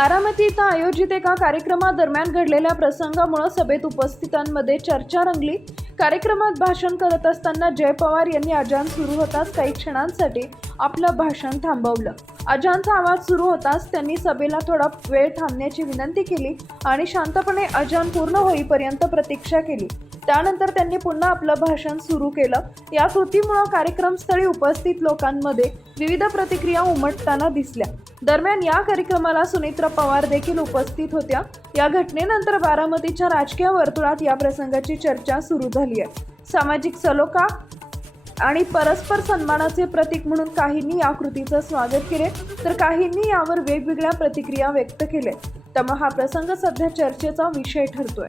बारामती इथं आयोजित एका कार्यक्रमादरम्यान घडलेल्या प्रसंगामुळे सभेत उपस्थितांमध्ये चर्चा रंगली। कार्यक्रमात भाषण करत असताना जय पवार यांनी अजान सुरू होताच काही क्षणांसाठी आपलं भाषण थांबवलं। अजानचा आवाज सुरू होताच त्यांनी सभेला थोडा वेळ थांबण्याची विनंती केली आणि शांतपणे अजान पूर्ण होईपर्यंत प्रतीक्षा केली। त्यानंतर त्यांनी पुन्हा आपलं भाषण सुरू केलं। या कृतीमुळे कार्यक्रमस्थळी उपस्थित लोकांमध्ये विविध प्रतिक्रिया उमटताना दिसल्या। दरम्यान या कार्यक्रमाला सुनेत्रा पवार देखील उपस्थित होत्या। या घटनेनंतर बारामतीच्या राजकीय वर्तुळात या प्रसंगाची चर्चा सुरू झाली आहे। सामाजिक सलोखा आणि परस्पर सन्मानाचे प्रतीक म्हणून काहींनी या कृतीचं स्वागत केले तर काहींनी यावर वेगवेगळ्या प्रतिक्रिया व्यक्त केल्या। त्यामुळे हा प्रसंग सध्या चर्चेचा विषय ठरतोय।